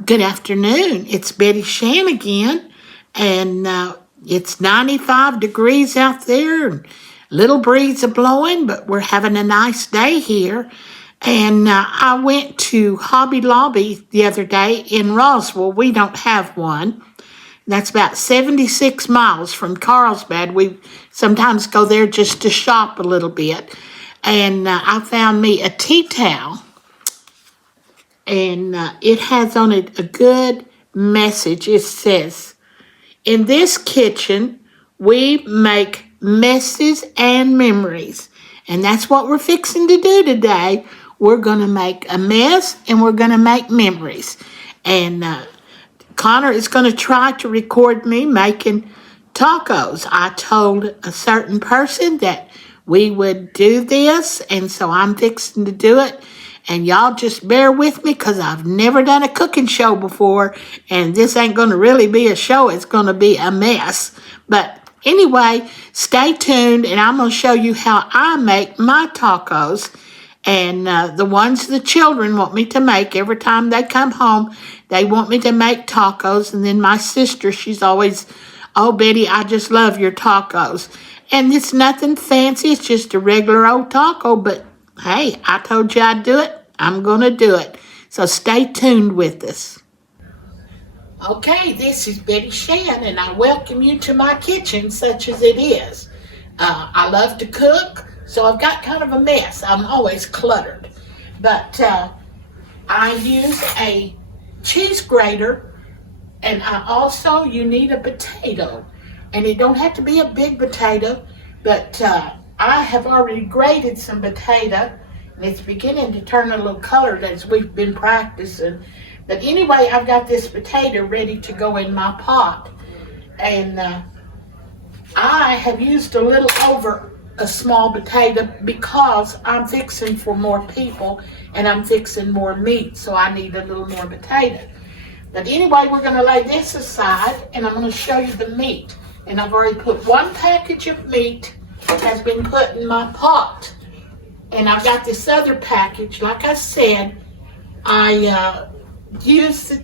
Good afternoon. It's Betty Shan again, and it's 95 degrees out there, and little breeze a blowing, but we're having a nice day here. And I went to Hobby Lobby the other day in Roswell. We don't have one. That's about 76 miles from Carlsbad. We sometimes go there just to shop a little bit. And I found me a tea towel, and it has on it a good message. It says, "In this kitchen, we make messes and memories." And that's what we're fixing to do today. We're going to make a mess and we're going to make memories. And Connor is going to try to record me making tacos. I told a certain person that we would do this, and so I'm fixing to do it. And y'all just bear with me because I've never done a cooking show before, and this ain't going to really be a show. It's going to be a mess. But anyway, stay tuned, and I'm going to show you how I make my tacos. And the ones the children want me to make every time they come home, they want me to make tacos. And then my sister, she's always, "Oh, Betty, I just love your tacos." And it's nothing fancy. It's just a regular old taco. But hey, I told you I'd do it. I'm going to do it. So stay tuned with us. Okay, this is Betty Shan, and I welcome you to my kitchen, such as it is. I love to cook, so I've got kind of a mess. I'm always cluttered. But I use a cheese grater, and you need a potato. And it don't have to be a big potato, but I have already grated some potato, and it's beginning to turn a little colored as we've been practicing. But anyway, I've got this potato ready to go in my pot. And I have used a little over a small potato because I'm fixing for more people and I'm fixing more meat, so I need a little more potato. But anyway, we're going to lay this aside, and I'm going to show you the meat. And I've already put one package of meat has been put in my pot. And I've got this other package. Like I said, I use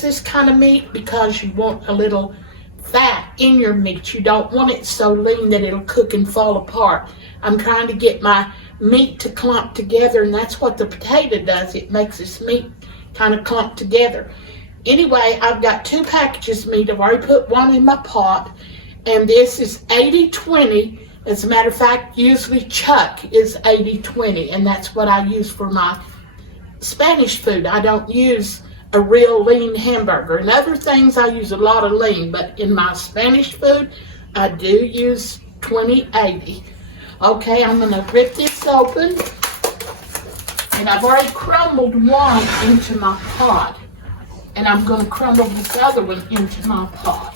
this kind of meat because you want a little fat in your meat. You don't want it so lean that it'll cook and fall apart. I'm trying to get my meat to clump together, and that's what the potato does. It makes this meat kind of clump together. Anyway, I've got two packages of meat. I've already put one in my pot, and this is 80-20. As a matter of fact, usually Chuck is 80-20, and that's what I use for my Spanish food. I don't use a real lean hamburger. In other things, I use a lot of lean, but in my Spanish food, I do use 20-80. Okay, I'm going to rip this open, and I've already crumbled one into my pot, and I'm going to crumble this other one into my pot.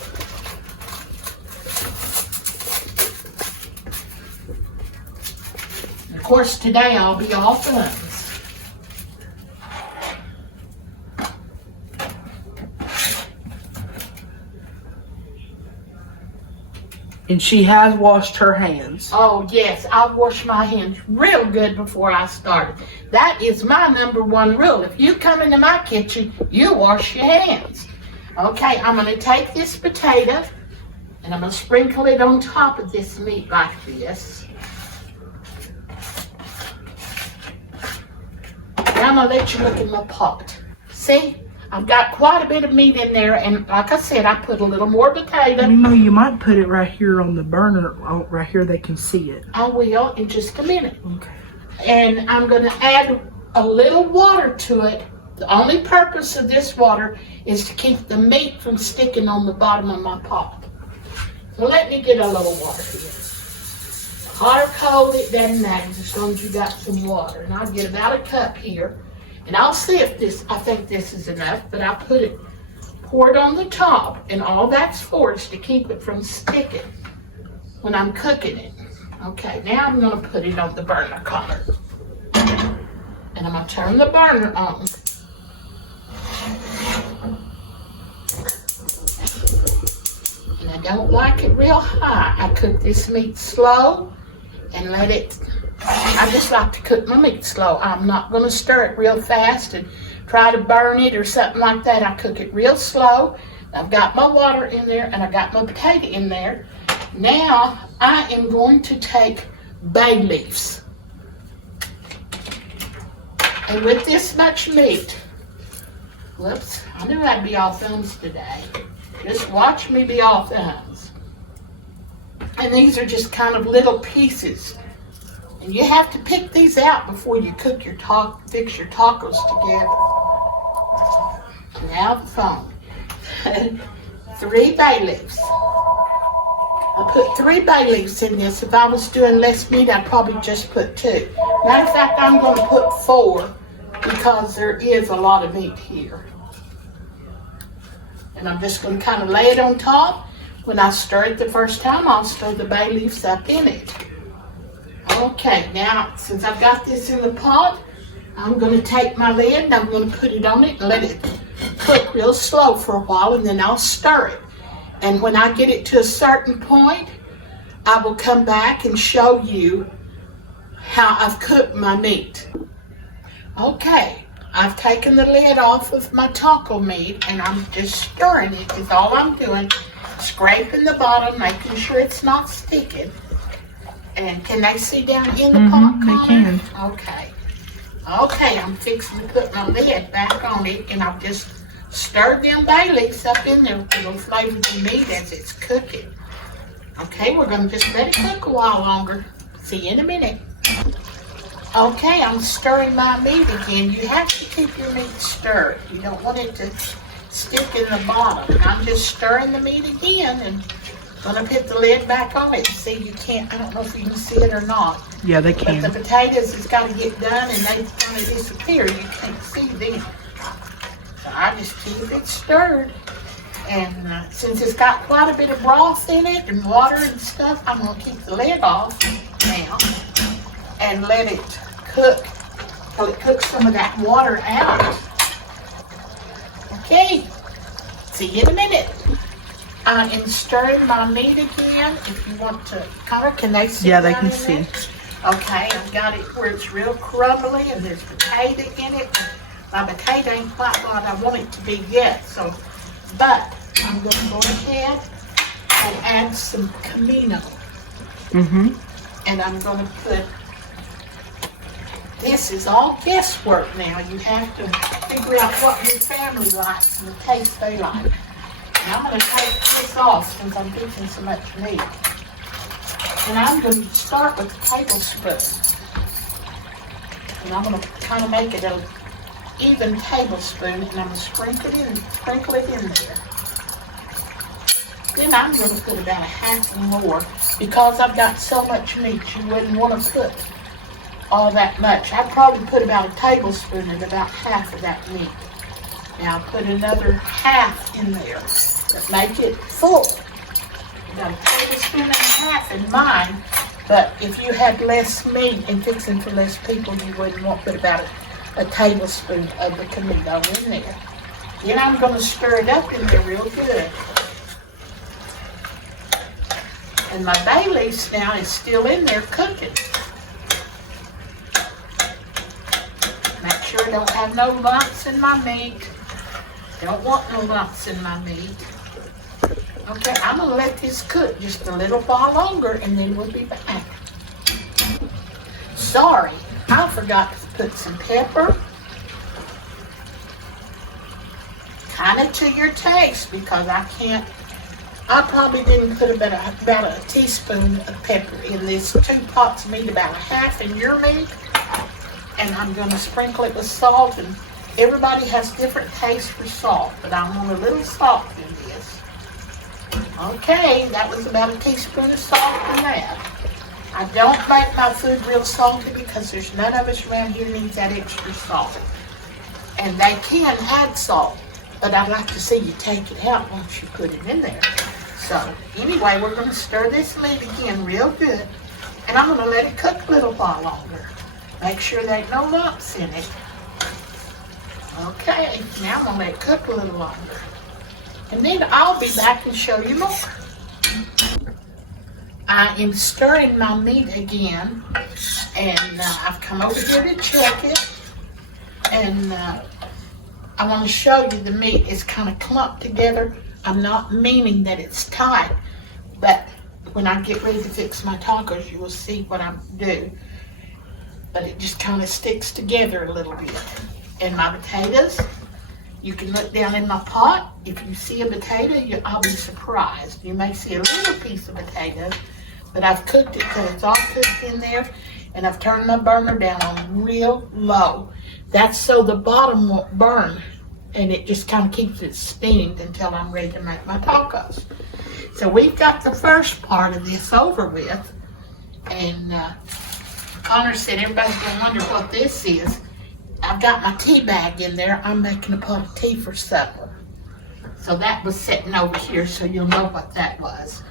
Of course, today I'll be all buns. And she has washed her hands. Oh, yes, I've washed my hands real good before I started. That is my number one rule. If you come into my kitchen, you wash your hands. Okay, I'm going to take this potato, and I'm going to sprinkle it on top of this meat like this. Now I'm going to let you look in my pot. See? I've got quite a bit of meat in there, and like I said, I put a little more potato. You know, you might put it right here on the burner, right here they can see it. I will in just a minute. Okay. And I'm going to add a little water to it. The only purpose of this water is to keep the meat from sticking on the bottom of my pot. So let me get a little water here. Hot or cold, it doesn't matter as long as you got some water. And I'll get about a cup here. And I'll see if I think this is enough, but I pour it on the top, and all that's for is to keep it from sticking when I'm cooking it. Okay, now I'm going to put it on the burner collar. And I'm going to turn the burner on. And I don't like it real high. I cook this meat slow and I just like to cook my meat slow. I'm not going to stir it real fast and try to burn it or something like that. I cook it real slow. I've got my water in there and I got my potato in there. Now I am going to take bay leaves. And with this much meat, whoops, I knew I'd be all thumbs today. Just watch me be all thumbs. And these are just kind of little pieces. And you have to pick these out before you cook your fix your tacos together. Now the phone. 3 bay leaves. I put 3 bay leaves in this. If I was doing less meat, I'd probably just put 2. Matter of fact, I'm going to put 4 because there is a lot of meat here. And I'm just going to kind of lay it on top. When I stir it the first time, I'll stir the bay leaves up in it. Okay, now since I've got this in the pot, I'm going to take my lid and I'm going to put it on it and let it cook real slow for a while, and then I'll stir it. And when I get it to a certain point, I will come back and show you how I've cooked my meat. Okay, I've taken the lid off of my taco meat and I'm just stirring it is all I'm doing. Scraping the bottom, making sure it's not sticking. And can they see down in the pot, Connor? They can. Okay. Okay, I'm fixing to put my lid back on it, and I've just stirred them bay leaves up in there. It'll flavor the meat as it's cooking. Okay, we're going to just let it cook a while longer. See you in a minute. Okay, I'm stirring my meat again. You have to keep your meat stirred. You don't want it to stick in the bottom. I'm just stirring the meat again, and I'm going to put the lid back on it. See, you can't, I don't know if you can see it or not. Yeah, they can. But the potatoes has got to get done and they kind of disappear. You can't see them. So I just keep it stirred. And since it's got quite a bit of broth in it and water and stuff, I'm going to keep the lid off now and let it cook till it cooks some of that water out. Okay, see you in a minute. I am stirring my meat again. If you want to, Connor, can they see? Yeah, they can see. Okay, I've got it where it's real crumbly and there's potato in it. My potato ain't quite what I want it to be yet, so, but I'm going to go ahead and add some Camino. And I'm going to put, this is all guesswork now. You have to figure out what your family likes and the taste they like. And I'm going to take this off since I'm fixing so much meat. And I'm going to start with a tablespoon. And I'm going to kind of make it an even tablespoon, and I'm going to sprinkle it in there. Then I'm going to put about a half more. Because I've got so much meat, you wouldn't want to put all that much. I'd probably put about a tablespoon and about half of that meat. Now I'll put another half in there. But make it full. You got a tablespoon and a half in mine, but if you had less meat and fixing for less people, you wouldn't want to put about a tablespoon of the Camino in there. Then I'm going to stir it up in there real good. And my bay leaves now is still in there cooking. Make sure I don't have no lumps in my meat. Don't want no lumps in my meat. Okay, I'm going to let this cook just a little while longer and then we'll be back. Sorry, I forgot to put some pepper. Kind of to your taste because I probably didn't put about a teaspoon of pepper in this 2 pots of meat, about a half in your meat. And I'm going to sprinkle it with salt, and everybody has different tastes for salt, but I'm on a little salt in this. Okay, that was about a teaspoon of salt in that. I don't make my food real salty because there's none of us around here needs that extra salt. And they can add salt, but I'd like to see you take it out once you put it in there. So anyway, we're going to stir this meat again real good, and I'm going to let it cook a little while longer. Make sure there ain't no lumps in it. Okay, now I'm going to let it cook a little longer. And then I'll be back and show you more. I am stirring my meat again, and I've come over here to check it. And I want to show you the meat is kind of clumped together. I'm not meaning that it's tight, but when I get ready to fix my tacos, you will see what I do. But it just kind of sticks together a little bit. And my potatoes, you can look down in my pot. If you see a potato, I'll be surprised. You may see a little piece of potato, but I've cooked it till it's all cooked in there, and I've turned my burner down on real low. That's so the bottom won't burn, and it just kind of keeps it steamed until I'm ready to make my tacos. So we've got the first part of this over with, and Connor said everybody's going to wonder what this is. I've got my tea bag in there. I'm making a pot of tea for supper. So that was sitting over here, so you'll know what that was.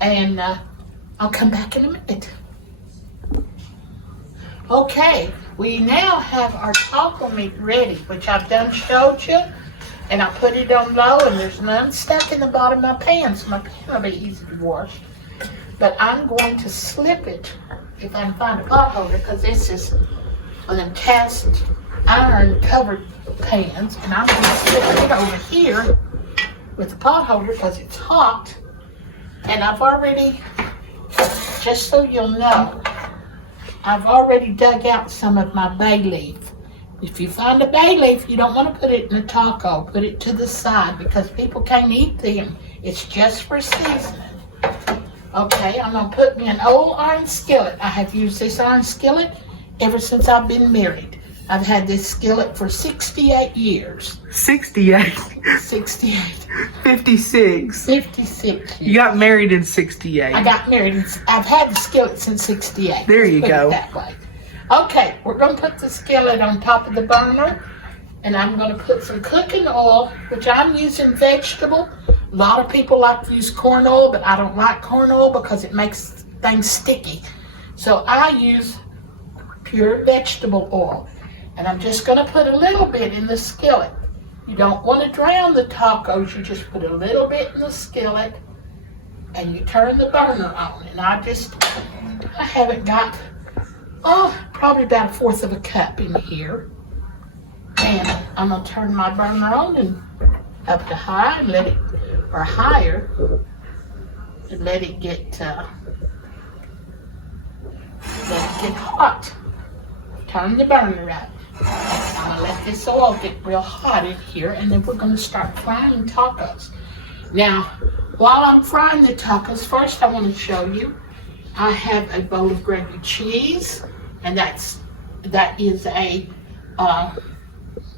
And I'll come back in a minute. Okay, we now have our taco meat ready, which I've done showed you. And I put it on low, and there's none stuck in the bottom of my pan, so my pan will be easy to wash. But I'm going to slip it, if I can find a pot holder, because this is one of them cast iron covered pans, and I'm going to slip it over here with the pot holder because it's hot. And I've already, just so you'll know, I've already dug out some of my bay leaf. If you find a bay leaf, you don't want to put it in a taco. Put it to the side because people can't eat them. It's just for seasoning. Okay, I'm going to put me an old iron skillet. I have used this iron skillet ever since I've been married. I've had this skillet for 68 years. 68. 68. 56. 56 years. You got married in 68. I got married. I've had the skillet since 68. There you go. Put it that way. Okay, we're going to put the skillet on top of the burner, and I'm going to put some cooking oil, which I'm using vegetable. A lot of people like to use corn oil, but I don't like corn oil because it makes things sticky. So I use pure vegetable oil, and I'm just going to put a little bit in the skillet. You don't want to drown the tacos. You just put a little bit in the skillet, and you turn the burner on. And I haven't got... probably about 1/4 of a cup in here. And I'm going to turn my burner on and up to high and let it, or higher, and let it get hot. Turn the burner up. I'm going to let this oil get real hot in here, and then we're going to start frying tacos. Now, while I'm frying the tacos, first I want to show you, I have a bowl of grated cheese. And that is a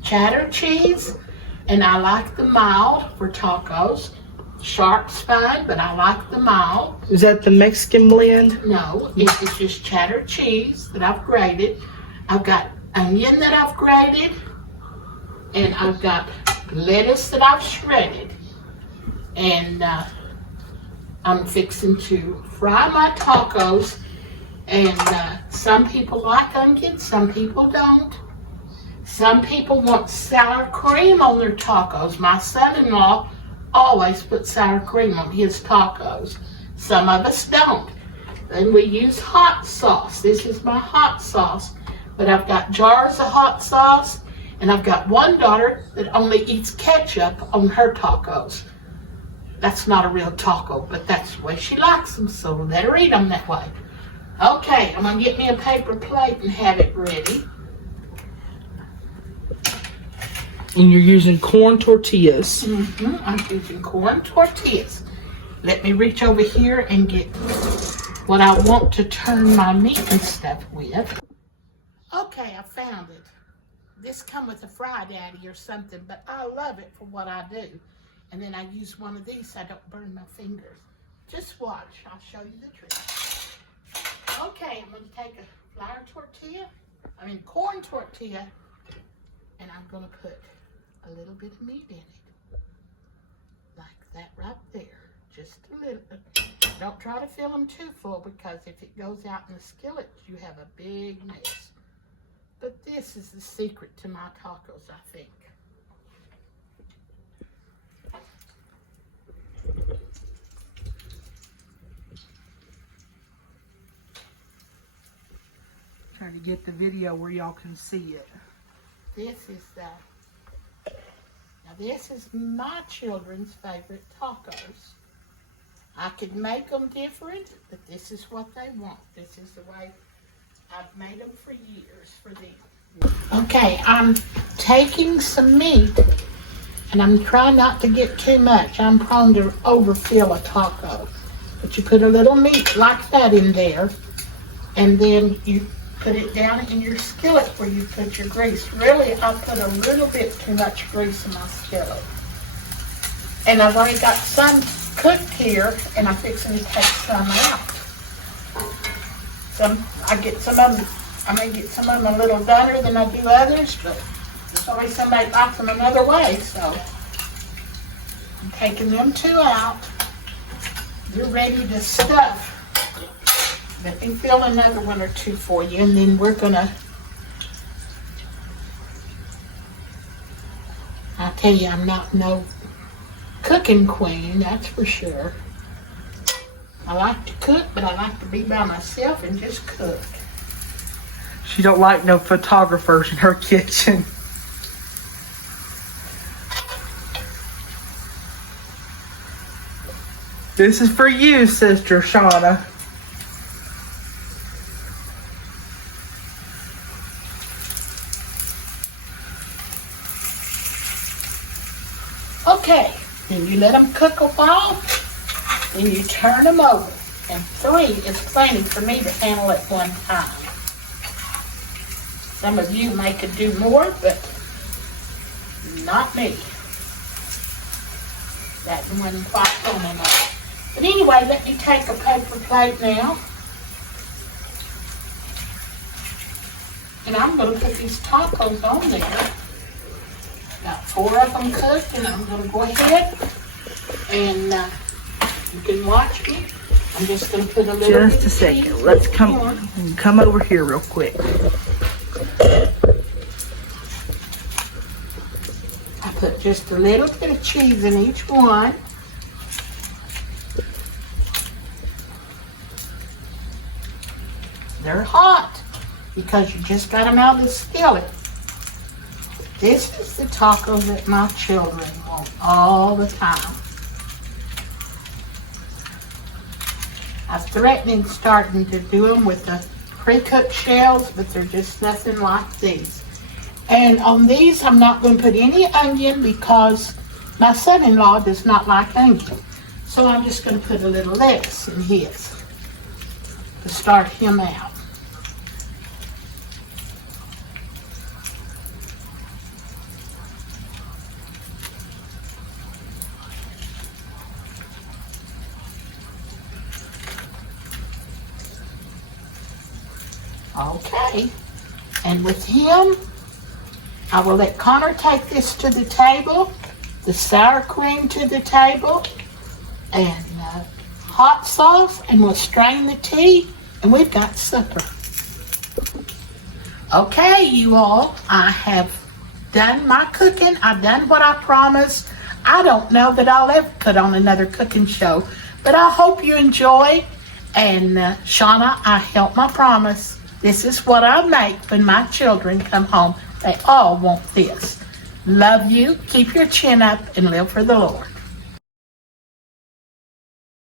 cheddar cheese, and I like the mild for tacos. Sharp's fine, but I like the mild. Is that the Mexican blend? No, it's just cheddar cheese that I've grated. I've got onion that I've grated, and I've got lettuce that I've shredded. And I'm fixing to fry my tacos. And some people like onions, some people don't. Some people want sour cream on their tacos. My son-in-law always puts sour cream on his tacos. Some of us don't. Then we use hot sauce. This is my hot sauce. But I've got jars of hot sauce, and I've got one daughter that only eats ketchup on her tacos. That's not a real taco, but that's the way she likes them, so let her eat them that way. Okay, I'm going to get me a paper plate and have it ready. And you're using corn tortillas. I'm using corn tortillas. Let me reach over here and get what I want to turn my meat and stuff with. Okay, I found it. This come with a fry daddy or something, but I love it for what I do. And then I use one of these so I don't burn my fingers. Just watch, I'll show you the trick. Okay, I'm going to take a corn tortilla, and I'm going to put a little bit of meat in it. Like that right there. Just a little. Don't try to fill them too full, because if it goes out in the skillet, you have a big mess. But this is the secret to my tacos, I think. Trying to get the video where y'all can see it. This is the Now this is my children's favorite tacos. I could make them different, but this is what they want. This is the way I've made them for years for them. Okay, I'm taking some meat, and I'm trying not to get too much. I'm prone to overfill a taco. But you put a little meat like that in there, and then you put it down in your skillet where you put your grease. Really, I put a little bit too much grease in my skillet. And I've already got some cooked here, and I'm fixing to take some out. I get some of them, I may get some of them a little better than I do others, but there's always somebody likes them another way, so I'm taking them two out. They're ready to stuff. Let me fill another one or two for you, and then we're gonna, I'll tell you, I'm not no cooking queen, that's for sure. I like to cook, but I like to be by myself and just cook. She don't like no photographers in her kitchen. This is for you, Sister Shauna. Okay, then you let them cook a while, then you turn them over. And 3 is plenty for me to handle at one time. Some of you may could do more, but not me. That one quite full enough. But anyway, let me take a paper plate now. And I'm going to put these tacos on there. Got 4 of them cooked, and I'm going to go ahead and you can watch me. I'm just going to put a little Just a second. Let's come over here real quick. I put just a little bit of cheese in each one. They're hot because you just got them out of the skillet. This is the taco that my children want all the time. I'm threatening starting to do them with the pre-cooked shells, but they're just nothing like these. And on these, I'm not going to put any onion because my son-in-law does not like onion. So I'm just going to put a little lettuce in his to start him out. Okay, and with him, I will let Connor take this to the table, the sour cream to the table, and hot sauce, and we'll strain the tea, and we've got supper. Okay, you all, I have done my cooking. I've done what I promised. I don't know that I'll ever put on another cooking show, but I hope you enjoy, and Shauna, I held my promise. This is what I make when my children come home. They all want this. Love you. Keep your chin up and live for the Lord.